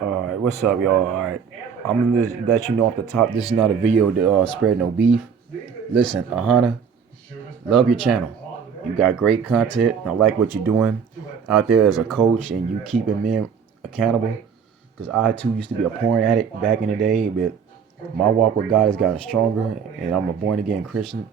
Alright, what's up, y'all? Alright, I'm gonna just let you know off the top, this is not a video to spread no beef. Listen, AAHANNA, love your channel. You got great content. I like what you're doing out there as a coach, and you keeping men accountable. Because I too used to be a porn addict back in the day, but my walk with God has gotten stronger, and I'm a born again Christian.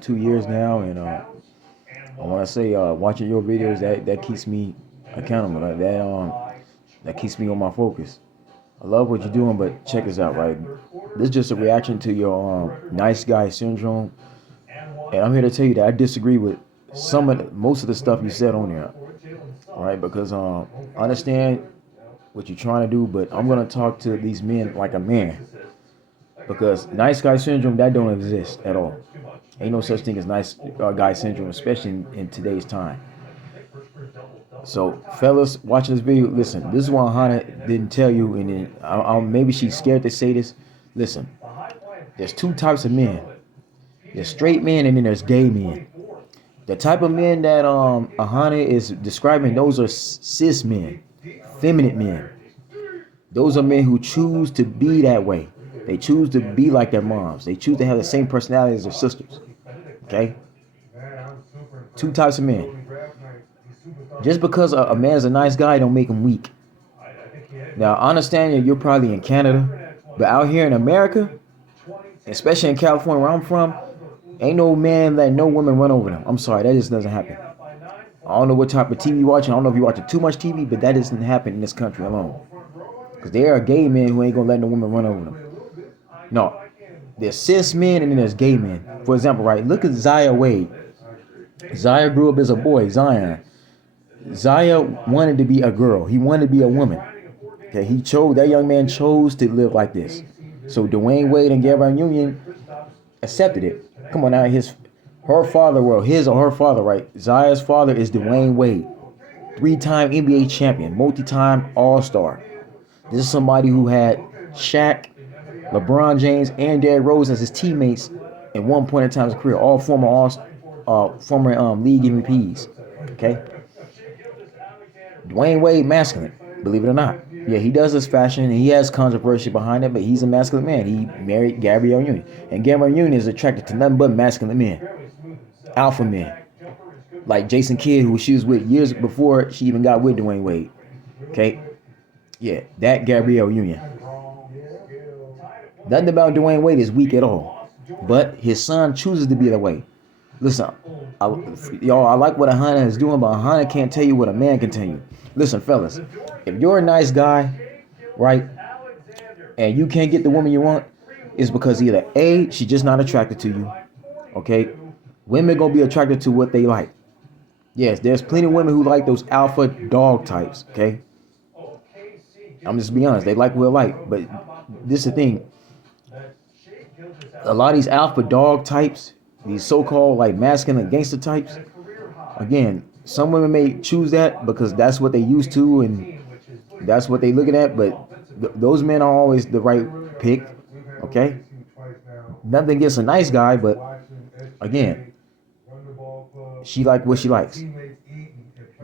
2 years now, and I want to say, watching your videos, that keeps me accountable. That keeps me on my focus. I love what you're doing, but check this out, right? This is just a reaction to your nice guy syndrome, and I'm here to tell you that I disagree with most of the stuff you said on there, all right? Because I understand what you're trying to do, but I'm gonna talk to these men like a man, because nice guy syndrome, that don't exist at all. Ain't no such thing as nice guy syndrome, especially in today's time. So, fellas, watching this video, listen. This is why Hannah didn't tell you, and then maybe she's scared to say this. Listen, there's two types of men. There's straight men, and then there's gay men. The type of men that Ahana is describing, those are cis men, feminine men. Those are men who choose to be that way. They choose to be like their moms. They choose to have the same personality as their sisters. Okay? Two types of men. Just because a man's a nice guy don't make him weak. Now, I understand that you're probably in Canada, but out here in America, especially in California where I'm from, ain't no man letting no woman run over them. I'm sorry, that just doesn't happen. I don't know what type of TV you're watching. I don't know if you're watching too much TV, but that doesn't happen in this country alone. Because there are gay men who ain't going to let no woman run over them. No, there's cis men and then there's gay men. For example, right, look at Zaya Wade. Zaya grew up as a boy, Zion. Zaya wanted to be a girl. He wanted to be a woman. Okay, that young man chose to live like this. So Dwayne Wade and Gabrielle Union accepted it. Come on now, his or her father, right? Zaya's father is Dwayne Wade, 3-time NBA champion, multi-time All-Star. This is somebody who had Shaq, LeBron James, and Derrick Rose as his teammates at one point in time in his career, all former league MVPs. Okay. Dwayne Wade, masculine, believe it or not. Yeah, he does his fashion, and he has controversy behind it, but he's a masculine man. He married Gabrielle Union, and Gabrielle Union is attracted to nothing but masculine men, alpha men, like Jason Kidd, who she was with years before she even got with Dwayne Wade. Okay, yeah, that Gabrielle Union. Nothing about Dwayne Wade is weak at all, but his son chooses to be that way. Listen, y'all, I like what Ahana is doing, but Ahana can't tell you what a man can tell you. Listen, fellas, if you're a nice guy, right, and you can't get the woman you want, it's because either A, she's just not attracted to you, okay? Women gonna be attracted to what they like. Yes, there's plenty of women who like those alpha dog types, okay? I'm just being honest, they like what they like, but this is the thing. A lot of these alpha dog types, these so-called like masculine gangster types, again, some women may choose that because that's what they used to and that's what they looking at, but those men are always the right pick, okay? Nothing against a nice guy, but again, she like what she likes.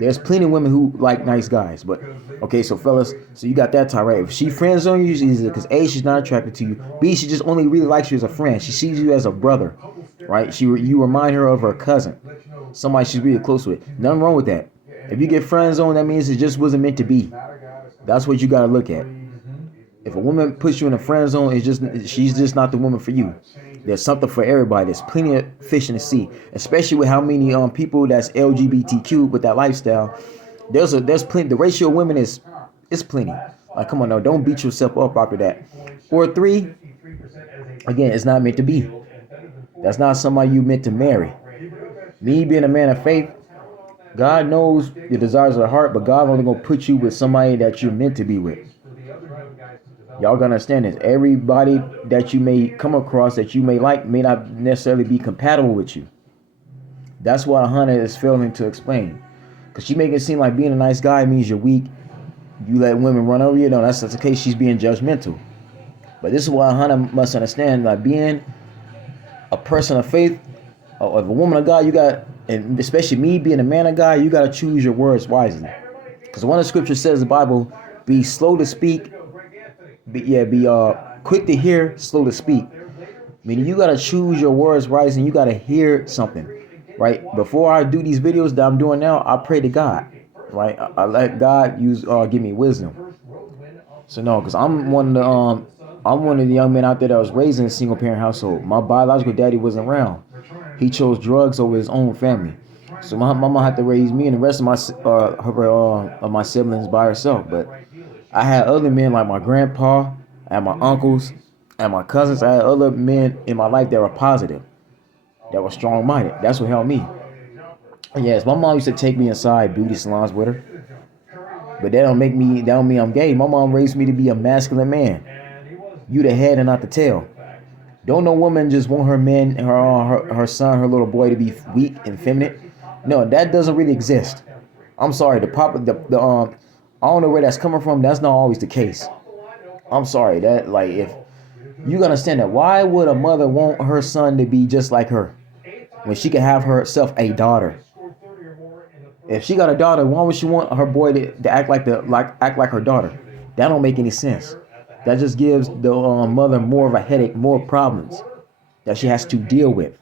There's plenty of women who like nice guys, but okay, so fellas, so you got that type, right? If she friend zone you, is because A, she's not attracted to you. B, she just only really likes you as a friend. She sees you as a brother, right? You remind her of her cousin, somebody she's really close with. Nothing wrong with that. If you get friend zone, that means it just wasn't meant to be. That's what you got to look at. If a woman puts you in a friend zone, she's just not the woman for you. There's something for everybody. There's plenty of fish in the sea, especially with how many people that's LGBTQ with that lifestyle. There's plenty. The ratio of women is plenty. Like, come on now, don't beat yourself up after that. Or 3, again, it's not meant to be. That's not somebody you meant to marry. Me being a man of faith, God knows the desires of the heart, but God only gonna put you with somebody that you're meant to be with. Y'all gotta understand this. Everybody that you may come across that you may like may not necessarily be compatible with you. That's what Ahana is failing to explain. Because she make it seem like being a nice guy means you're weak. You let women run over you. No, that's the case. She's being judgmental. But this is what Ahana must understand. Like, being a person of faith, or a woman of God, you got, and especially me being a man of God, you got to choose your words wisely. Because one of the scriptures says in the Bible, be slow to speak, be quick to hear, slow to speak. Meaning you gotta choose your words right, and you gotta hear something, right? Before I do these videos that I'm doing now, I pray to God, right? I let God give me wisdom. So no, because I'm one of the young men out there that was raised in a single parent household. My biological daddy wasn't around. He chose drugs over his own family. So my mama had to raise me and the rest of my siblings by herself. But I had other men like my grandpa, and my uncles, and my cousins. I had other men in my life that were positive, that were strong-minded. That's what helped me. And yes, my mom used to take me inside beauty salons with her. But that don't mean I'm gay. My mom raised me to be a masculine man. You the head and not the tail. Don't no woman just want her man, her son, her little boy to be weak and feminine. No, that doesn't really exist. I'm sorry, I don't know where that's coming from. That's not always the case. I'm sorry, that like if you gotta understand that, why would a mother want her son to be just like her when she could have herself a daughter? If she got a daughter, why would she want her boy to act like her daughter? That don't make any sense. That just gives the mother more of a headache, more problems that she has to deal with.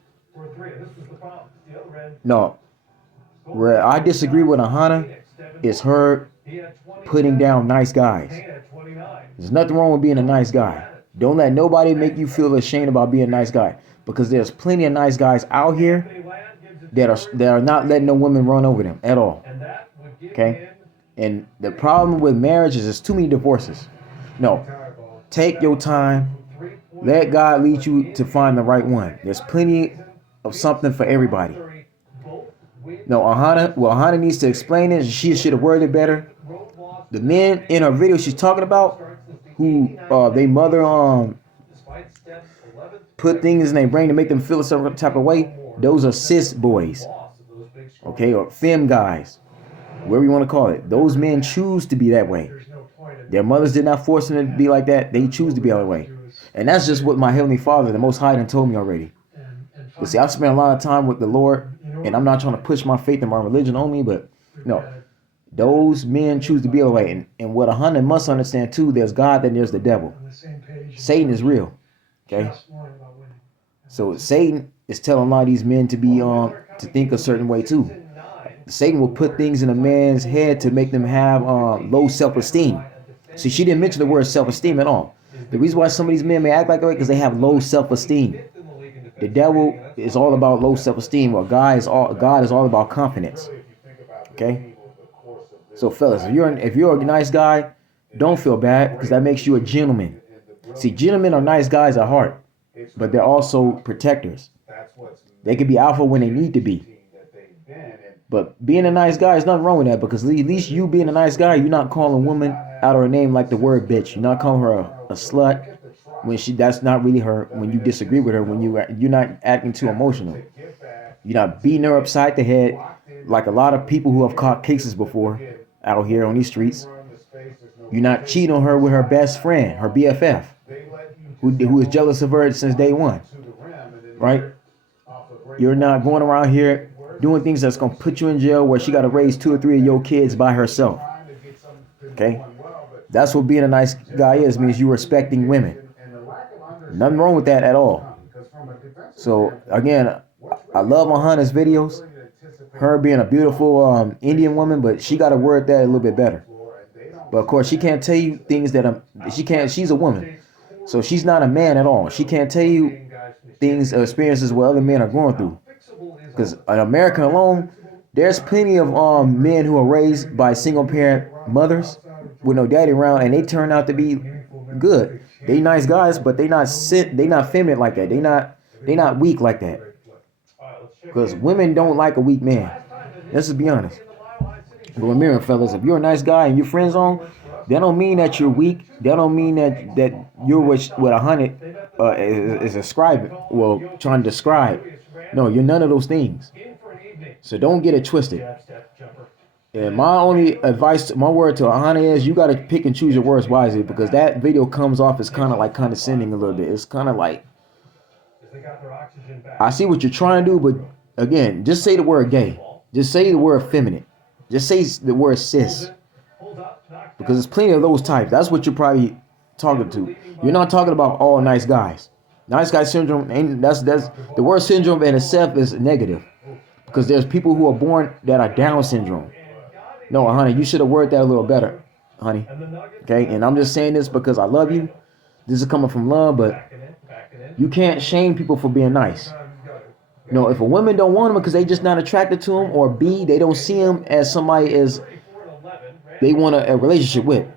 No, where I disagree with AAHANNA is her putting down nice guys. There's nothing wrong with being a nice guy. Don't let nobody make you feel ashamed about being a nice guy, because there's plenty of nice guys out here that are not letting no women run over them at all. Okay? And the problem with marriage is there's too many divorces. No. Take your time. Let God lead you to find the right one. There's plenty of something for everybody. No, AAHANNA needs to explain it. She should have worded it better. The men in her video she's talking about, who they mother put things in their brain to make them feel a certain type of way, those are cis boys, okay, or femme guys, whatever you want to call it. Those men choose to be that way. Their mothers did not force them to be like that. They choose to be that way. And that's just what my Heavenly Father, the Most High, done told me already. But see, I've spent a lot of time with the Lord, and I'm not trying to push my faith and my religion on me, but no, those men choose to be that way. And what AAHANNA must understand too, there's God, then there's the devil. Satan is real. Okay? So Satan is telling a lot of these men to be to think a certain way too. Satan will put things in a man's head to make them have low self-esteem. See, she didn't mention the word self-esteem at all. The reason why some of these men may act like that, because they have low self-esteem. The devil is all about low self-esteem, while God is all about confidence. Okay? So fellas, if you're a nice guy, don't feel bad, because that makes you a gentleman. See, gentlemen are nice guys at heart, but they're also protectors. They can be alpha when they need to be. But being a nice guy, is nothing wrong with that, because at least you being a nice guy, you're not calling a woman out of her name like the word bitch. You're not calling her a slut when that's not really her. When you disagree with her, when you're not acting too emotional. You're not beating her upside the head like a lot of people who have caught cases before out here on these streets. You're not cheating on her with her best friend, her BFF, who is jealous of her since day one, right? You're not going around here doing things that's going to put you in jail where she got to raise 2 or 3 of your kids by herself. Okay? That's what being a nice guy is. Means you respecting women. Nothing wrong with that at all. So again, I love AAHANNA's videos. Her being a beautiful Indian woman, but she got to word that a little bit better. But of course, she can't tell you things that she's a woman. So she's not a man at all. She can't tell you things, experiences what other men are going through. Because in America alone, there's plenty of men who are raised by single parent mothers with no daddy around, and they turn out to be good. They nice guys, but they not feminine like that. They not weak like that. Because women don't like a weak man. Let's just be honest. But remember, fellas, if you're a nice guy and you're friend zone, that don't mean that you're weak. That don't mean that you're what AAHANNA is ascribing. Well, trying to describe. No, you're none of those things. So don't get it twisted. And my only advice, my word to AAHANNA is you got to pick and choose your words wisely, because that video comes off as kind of like condescending a little bit. It's kind of like, I see what you're trying to do, but again, just say the word gay. Just say the word feminine. Just say the word cis. Because there's plenty of those types. That's what you're probably talking to. You're not talking about all nice guys. Nice guy syndrome ain't that's the word syndrome in itself is negative. Because there's people who are born that are Down syndrome. No, honey, you should have worded that a little better, honey. Okay, and I'm just saying this because I love you. This is coming from love, but you can't shame people for being nice. If a woman don't want them because they just not attracted to them, or B, they don't see him as somebody as they want a relationship with.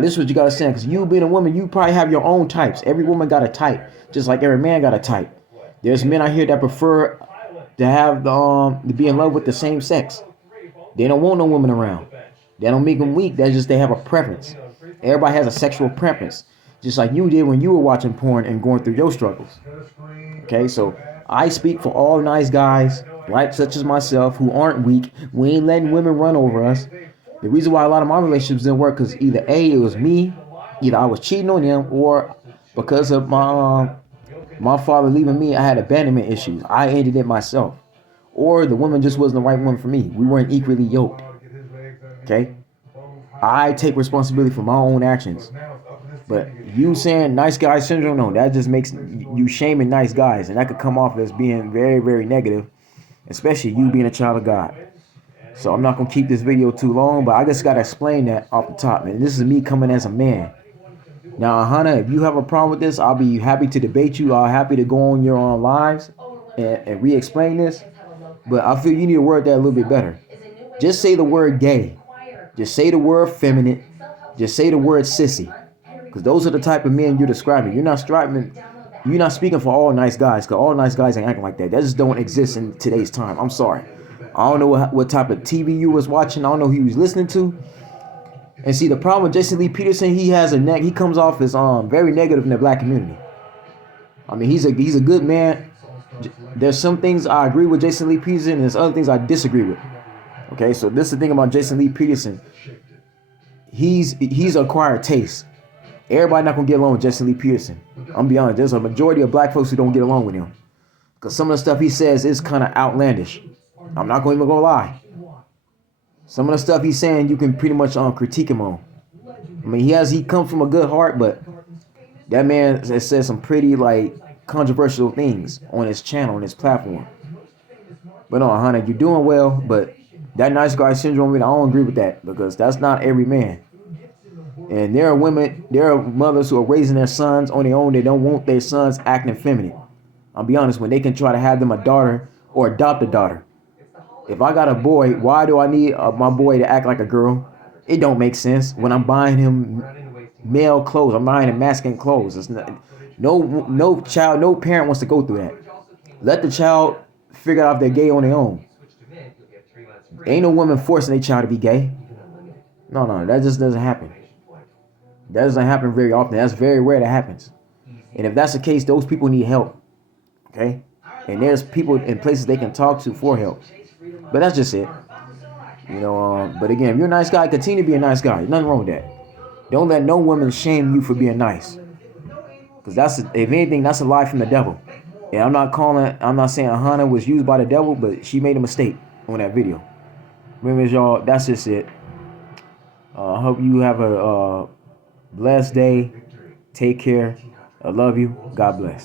This is what you gotta say. Because you being a woman, you probably have your own types. Every woman got a type, just like every man got a type. There's men out here that prefer to have to be in love with the same sex. They don't want no woman around. That don't make them weak. That's just they have a preference. Everybody has a sexual preference, just like you did when you were watching porn and going through your struggles. Okay, so I speak for all nice guys, like such as myself, who aren't weak. We ain't letting women run over us. The reason why a lot of my relationships didn't work because either A, it was me, either I was cheating on them, or because of my father leaving me, I had abandonment issues. I ended it myself. Or the woman just wasn't the right one for me. We weren't equally yoked. Okay? I take responsibility for my own actions. But you saying nice guy syndrome, no, that just makes you shaming nice guys. And that could come off as being very, very negative, especially you being a child of God. So I'm not going to keep this video too long, but I just got to explain that off the top, man. This is me coming as a man. Now, AAHANNA, if you have a problem with this, I'll be happy to debate you. I'll happy to go on your lives and re-explain this. But I feel you need to word that a little bit better. Just say the word gay. Just say the word feminine. Just say the word sissy. Because those are the type of men you're describing. You're not speaking for all nice guys, because all nice guys ain't acting like that. That just don't exist in today's time. I'm sorry. I don't know what type of TV you was watching. I don't know who you was listening to. And see, the problem with Jason Lee Peterson, he comes off as very negative in the black community. I mean, he's a good man. There's some things I agree with Jason Lee Peterson, and there's other things I disagree with. Okay, so this is the thing about Jason Lee Peterson. He's acquired taste. Everybody not gonna get along with Jason Lee Peterson. I'm gonna be honest. There's a majority of black folks who don't get along with him because some of the stuff he says is kind of outlandish. I'm not going to even go lie. Some of the stuff he's saying, you can pretty much critique him on. I mean, he comes from a good heart, but that man has said some pretty controversial things on his channel, on his platform. But no, AAHANNA, you're doing well, but that nice guy syndrome, I don't agree with that because that's not every man. And there are mothers who are raising their sons on their own. They don't want their sons acting feminine. I'll be honest, when they can try to have them a daughter or adopt a daughter. If I got a boy, why do I need my boy to act like a girl? It don't make sense. When I'm buying him male clothes, I'm buying him masculine clothes. It's not, no child, no parent wants to go through that. Let the child figure out if they're gay on their own. Ain't no woman forcing their child to be gay. No, that just doesn't happen. That doesn't happen very often. That's very rare that happens. And if that's the case, those people need help. Okay? And there's people in places they can talk to for help. But that's just it. But again, if you're a nice guy, continue to be a nice guy. Nothing wrong with that. Don't let no woman shame you for being nice. Because if anything, that's a lie from the devil. And I'm not saying AAHANNA was used by the devil, but she made a mistake on that video. Remember, y'all, that's just it. I hope you have a blessed day. Take care. I love you. God bless.